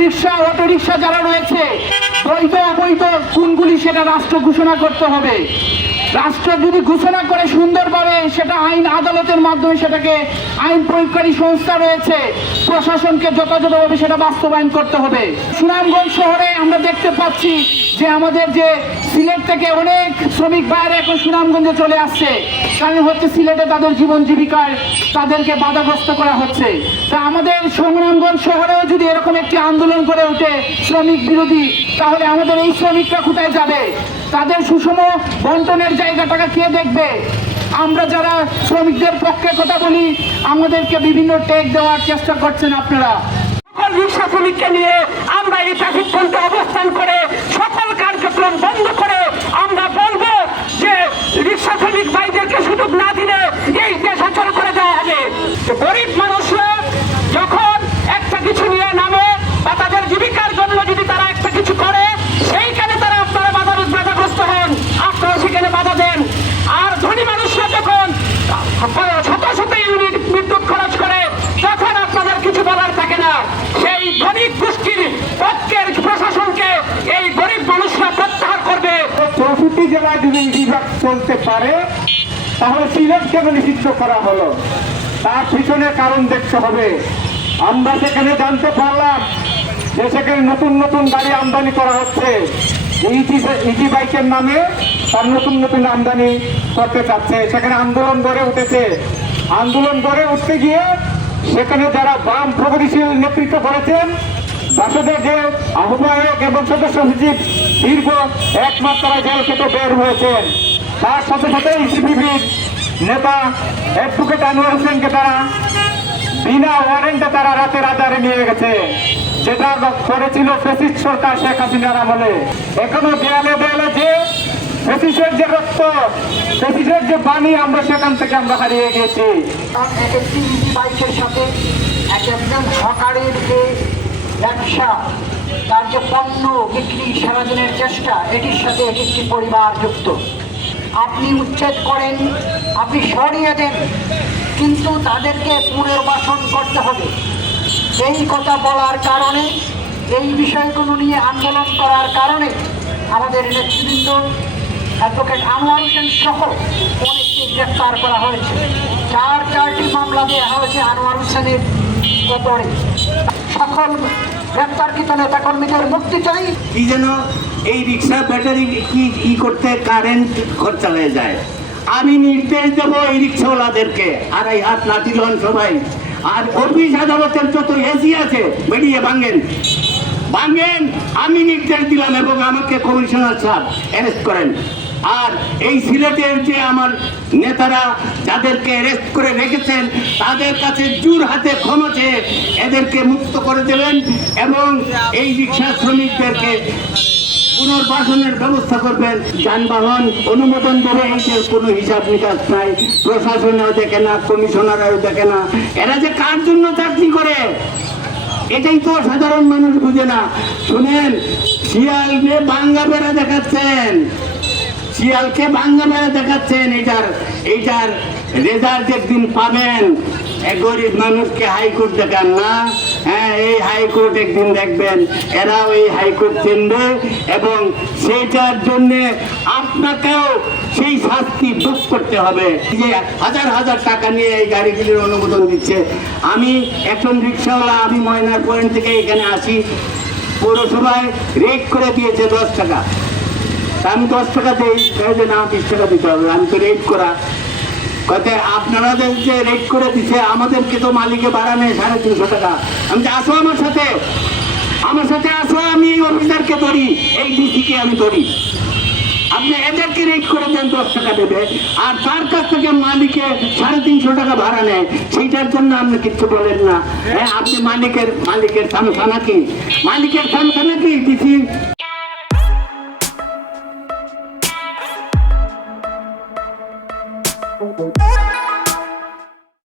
Rickshaw auto rickshaw যারা রয়েছে, বৈধ, অবৈধ কোনগুলি সেটা রাষ্ট্র ঘোষণা করতে হবে। রাষ্ট্র যদি ঘোষণা করে সুন্দরভাবে, সেটা আইন আদালতের মাধ্যমে সেটাকে আইন প্রয়োগকারী সংস্থা রয়েছে, প্রশাসনকে যথাযথভাবে সেটা বাস্তবায়ন করতে হবে। সুনামগঞ্জ শহরে আমরা দেখতে পাচ্ছি যে আমাদের যে সিলেট থেকে অনেক শ্রমিক বাইরে এখন সুনামগঞ্জে চলে আসছে। কারণ হচ্ছে সিলেটে তাদের জীবন জীবিকায় তাদেরকে বাধাগ্রস্ত করা হচ্ছে। তা আমাদের সুনামগঞ্জ শহরেও যদি এরকম একটি আন্দোলন করে ওঠে শ্রমিক বিরোধী, তাহলে আমাদের এই শ্রমিকরা কোথায় যাবে? তাদের সুষম বন্টনের জায়গাটাকে কে দেখবে? আমরা যারা শ্রমিকদের পক্ষে কথা বলি, আমাদেরকে বিভিন্ন টেক দেওয়ার চেষ্টা করছেন আপনারা। রিক্সা শ্রমিককে নিয়ে আমরা এই ট্রাফিক পয়েন্টে অবস্থান করে কার্যক্রম বন্ধ করে আমরা বলব যে রিক্সা শ্রমিক ভাইদেরকে সুযোগ না দিলে এই দেশ অচল করে দেওয়া হবে। গরিব মানুষরা যখন একটা কিছু নিয়ে নামে বা তাদের জীবিকার জন্য যদি তারা একটা কিছু করে সেইখানে তারা আপনারা বাধা বাধাগ্রস্ত হন আপনারা সেখানে বাধা দেন আর ধনী মানুষরা যখন শত শত ইউনিট বিদ্যুৎ খরচ করে তখন আপনাদের কিছু বলার থাকে না সেই ধনিক গোষ্ঠীর পক্ষের প্রশাসনকে এই গরিব মানুষরা প্রত্যাহার করবে চৌষট্টি জেলায় যদি বিভাগ চলতে পারে, তাহলে সিলেট কেন নিষিদ্ধ করা হলো। তার পিছনে কারণ দেখতে হবে। আমরা সেখানে জানতে পারলাম যে সেখানে নতুন নতুন গাড়ি আমদানি করা হচ্ছে। ইজি বাইকের নামে তার নতুন নতুন আমদানি করতে চাচ্ছে। সেখানে আন্দোলন গড়ে উঠেছে। আন্দোলন গড়ে উঠতে গিয়ে সেখানে যারা বাম প্রগতিশীল নেতৃত্ব করেছেন, বাসদের যে আহ্বায়ক এবং সদস্য সচিব দীর্ঘ এক তারা জেল থেকে বের হয়েছেন। তার সাথে সাথে ইসিপিবির নেতা অ্যাডভোকেট আনোয়ার হোসেনকে তারা বিনা ওয়ারেন্টে তারা রাতের আধারে নিয়ে গেছে। যেটা করেছিল ফেসিস সরকার শেখ হাসিনার আমলে। এখনও দেয়ালে দেয়ালে যে ফেসিসের যে রক্ত ফেসিসের যে বাণী, আমরা সেখান থেকে আমরা হারিয়ে ইজি বাইকের সাথে এক একজন সরকারের যে ব্যবসা, তার যে পণ্য বিক্রি সারাদিনের চেষ্টা, এটির সাথে এক একটি পরিবার যুক্ত আপনি উচ্ছেদ করেন, আপনি সরিয়ে দেন, কিন্তু তাদেরকে পুনর্বাসন করতে হবে। এই কথা বলার কারণে, এই বিষয়গুলো নিয়ে আন্দোলন করার কারণে আমাদের নেতৃবৃন্দ, অ্যাডভোকেট আনোয়ার হোসেন সহ অনেককে গ্রেফতার করা হয়েছে। চার চারটি মামলা দেওয়া হয়েছে আনোয়ার হোসেনের ওপরে। সকল গ্রেপ্তারকৃত নেতাকর্মীদের মুক্তি চাই। কি যেন এই রিক্সা ব্যাটারি কি ই করতে কারেন্ট হয়ে যায়। আমি নির্দেশ দেবো এই রিক্সাওয়ালাদেরকে হাত লাঠি লন সবাই। আর অফিস আদালতের যত এসি আছে, বেরিয়ে ভাঙেন। ভাঙেন, আমি নির্দেশ দিলাম এবং আমাকে কমিশনার সাহেব অ্যারেস্ট করেন। আর এই সিলেটের যে আমার নেতারা, যাদেরকে অ্যারেস্ট করে রেখেছেন, তাদের কাছে জোর হাতে এদেরকে মুক্ত করে দেবেন এবং এই রিক্সা শ্রমিকদেরকে পুনর্বাসনের ব্যবস্থা করবেন। যানবাহন অনুমোদন দেবে এইটার কোনো হিসাব নিকাশ নাই। প্রশাসনেও দেখে না, কমিশনারও দেখে না। এরা যে কার জন্য চাকরি করে? এটাই তো সাধারণ মানুষ বুঝে না। শুনেন শিয়াল বাঙ্গা বেড়া দেখাচ্ছেন। শিয়ালকে বাঙ্গা বেড়া দেখাচ্ছেন। এইটার এইটার রেজাল্ট একদিন পাবেন। গরিব মানুষকে হাইকোর্ট দেখান না। হ্যাঁ এই হাইকোর্ট একদিন দেখবেন, এরাও এই হাইকোর্ট চিনবে এবং সেইটার জন্য আপনাকেও সেই শাস্তি ভোগ করতে হবে। যে হাজার হাজার টাকা নিয়ে এই গাড়িগুলির অনুমোদন দিচ্ছে। আমি একজন রিক্সাওয়ালা, আমি ময়নার পয়েন্ট থেকে এখানে আসি। পৌরসভায় রেট করে দিয়েছে দশ টাকা। আমি দশ টাকা দিই না, বিশ টাকা দিতে হবে। আমি তো রেট করা আপনাদের যে রেট করে দিছে, আমাদেরকে তো মালিকে সাড়ে তিনশো টাকা। আমি যে আসো আমার সাথে। আমার সাথে আসো, আমি এই অফিসারকে ধরি, এই ডিসিকে আমি ধরি। আপনি এদেরকে রেট করে দেন দশ টাকা দেবে। আর তার কাছ থেকে মালিকে সাড়ে তিনশো টাকা ভাড়া নেয়। সেইটার জন্য আপনি কিচ্ছু বলেন না। হ্যাঁ আপনি মালিকের মালিকের সামসানা কি? মালিকের সামসানা কি? ডিসি